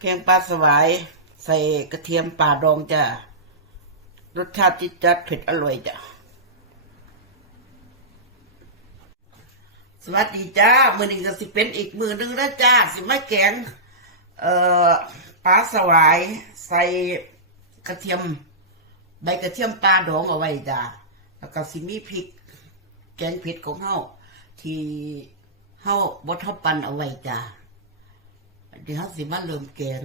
แกงปลาสวาย ใส่กระเทียมป่าดองจ้ะรสชาติจิดจัดเผ็ดอร่อยจ้ะสวัสดีจ้า มือหนี้ก็สิเป็นอีกมือหนึ่งแล้วจ้า สิไมาแกง เอ่อปลาสวาย ใส่กระเทียม ใบกระเทียมปลาดองเอาไว้จ้าแล้วก็สิมีพริก แกงเผ็ดของเฮาที่เฮาบดเฮาปั่นเอาไว้จ้า เดี๋ยวสิมาเริ่มแกง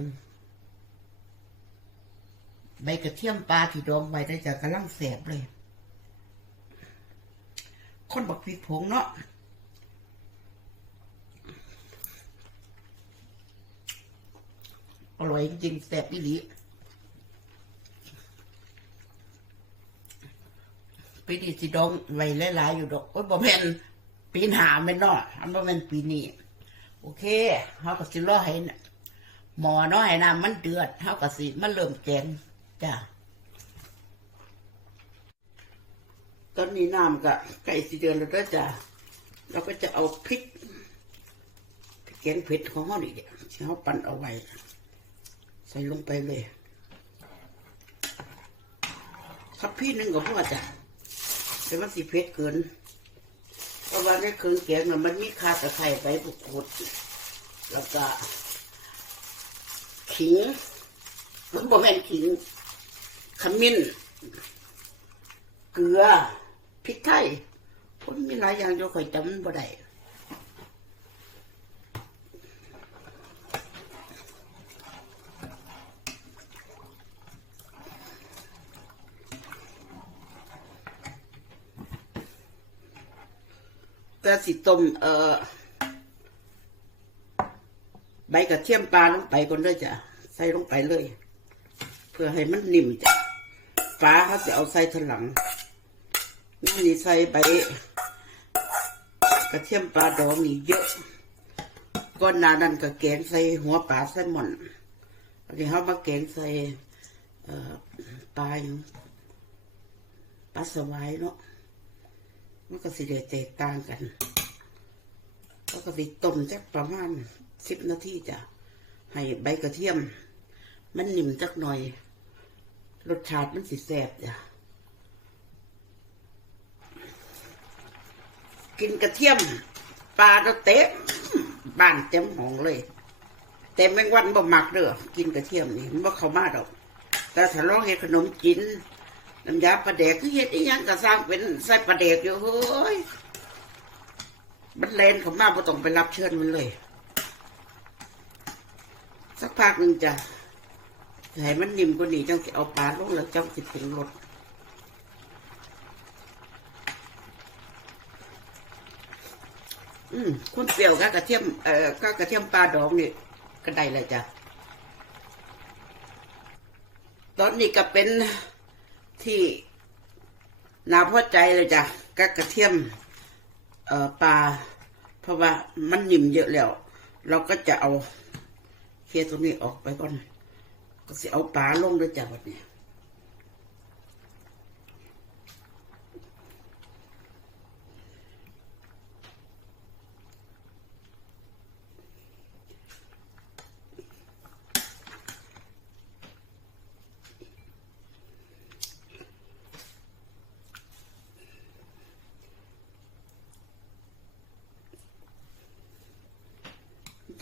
ใบกระเทียมปลาที่ดองไว้ได้จากกำลังแสบเลย คนบักพริกผงเนาะอร่อยจริงแสบอีหลีปีนี้สิดองไว้หลายๆอยู่ดอกโอ้ยบ่แม่นปีหน้าแม่นเนาะอันบ่แม่นปีนี้ โอเคเขาก็สิรอให้นะหมอนาะให้น้ำมันเดือดเขาก็สิมันเริ่มแกงจ้ะตอนนี้น้ำก็ใกล้สิเดือดแล้วเด้วยจ้ะเราก็จะเอาพริกแกงเผ็ดของเขาดิที่เขาปั่นเอาไว้ ใส่ลงไปเลยสักพี่หนึ่งก็พอจ้ะแต่มันสิเผ็ดเกิน ราะว่าในเครื่องแกงน่ะมันมีคาตะไคร้ใบบุกขุดแล้วก็ขิงมันบอกแม่นขิงขมิ้น เกลือพริกไทยคนมีหลายอย่างจะคอยจำมันบ่ได้ ก็สิต้มเอ่อใบกระเทียมปลาลงไปก่อนเลยจ้ะใส่ลงไปเลย เพื่อให้มันนิ่มจ้ะปลาเขาจะเอาใส่ทีหลังนี่ใส่ใบกระเทียมปลาดองนี่เยอะก้อนหนานั้นก็แกงใส่หัวปลาแซลมอนอันนี้เขามาแกงใส่ปลาอยู่ปลาสวายเนาะ มันก็สิได้แตกต่างกันแล้วก็สิต้มจักประมาณสิบนาทีจ้ะให้ใบกระเทียม มันนิ่มจักหน่อย รสชาติมันสิแซ่บจ้ะกินกระเทียมปลาเราเต็มบ้านเต็มห้องเลย แต่แมงวันบ่มักเด้อกินกระเทียมนี่มันบ่เข้ามาดอก แต่ถ้าลองเฮ็ดขนมกิน น้ำยาปลาแดกคือเฮ็ดอีหยังก็สร้างเป็นใส่ปลาแดกอยู่เฮ้ยมันเลนเขามาบ่ต้องไปรับเชิญมันเลย สักพักหนึ่งจะให้มันนิ่มกว่านี้จังสิเอาปลาลงแล้วจังสิปรุงรสอืมคุณเปรี้ยวกับกระเทียมเอ่อกับกระเทียมปลาดองนี่ก็ได้เลยจ้ะตอนนี้ก็เป็น ที่นาพอใจเลยจ้ะกับกระเทียมเอ่อปลาเพราะว่ามันนิ่มเยอะแล้ว เราก็จะเอาเคตรงนี้ออกไปก่อน ก็สิเอาปลาลงด้วยจ้ะวันนี้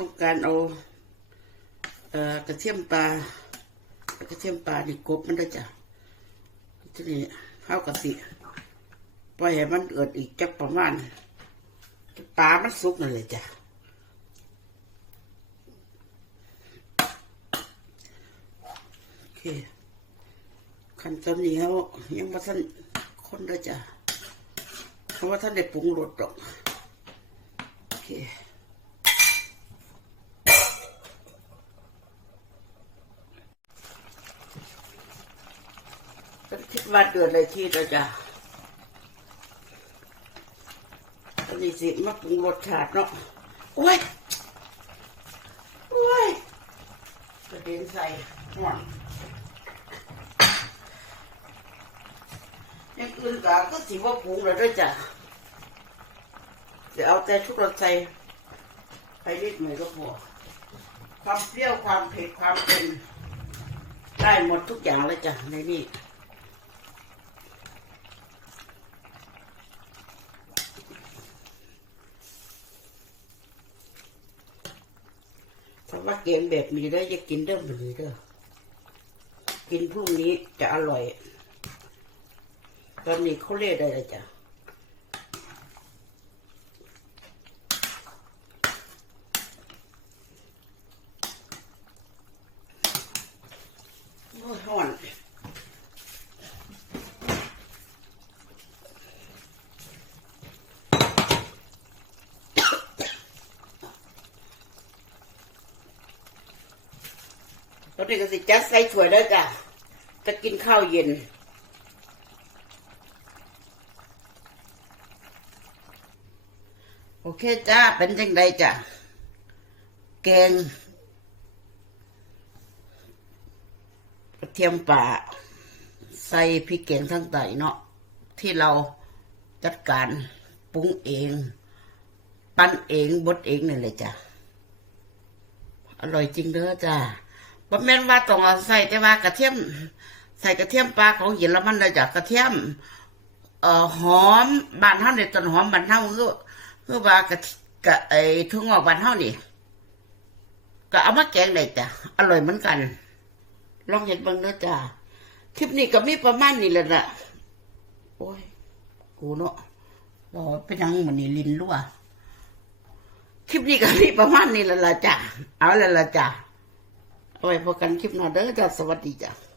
ต้องการเอาเอ่อกระเทียมปลากระเทียมปลานี่กบมันได้จ้ะทีนี้ข้าวกะสิปล่อยให้มันเอิดอีกจักประมาณปลามันสุกนั่นเลยจ้ะโอเคขั้นตอนนี้เขายังว่าท่านคนได้จ้ะเพราะว่าท่านได้ปรุงรสดอกโอเค คิดว่าเดือนอะไรที่เราจะอันนี้สิมาปรุงรสชาติเนาะโอ้ยโอ้ยกระเด็นใส่ห่วงยังอื่นก็ก็สิว่าปรุงแล้วด้วยจ้ะเดี๋ยวเอาแต่ชุกรสใส่ไปนิดหน่อยก็พอความเปรี้ยวความเผ็ดความเป็นได้หมดทุกอย่างเลยจ้ะในนี่ ว่าเกมแบบนี้แล้วจะกินเริ่มเลยเด้อกินพรุ่งนี้จะอร่อย ตอนนี้เขาเรียกได้จ้ะ โอ้ยห่อน ตอนนี้ก็สิจัดใส่ถ้วยแล้วจ้ะจะกินข้าวเย็นโอเคจ้าเป็นยังไงจ้ะแกงกระเทียมป่า ใส่พริกแกงทั้งไตเนาะที่เราจัดการปรุงเอง ปั้นเองบดเองนี่เลยจ้ะอร่อยจริงเด้อจ้ะ บ่แม่นว่าต้องเอาใส่แต่ว่ากระเทียม ใส่กระเทียมปลาของเยอรมันเลยจ้ะกระเทียม เอ่อหอมบ้านเฮานี่ต้นหอมบ้านเฮาคือคือว่ากะกะไอ้ทุ่งออกบ้านเฮานี่ก็เอามาแกงได้จ้ะอร่อยเหมือนกัน ลองเห็นบ้างเด้อจ้าคลิปนี้ก็มีประมาณนี้แหละนะโอ้ย กูเนาะรอไปนั่งมันนี่ลินรั่วคลิปนี้ก็มีประมาณนี้แหละละจ้ะเอาแล้วล่ะจ้ะ ไว้พบกันคลิปหน้าเด้อจ้าสวัสดีจ้า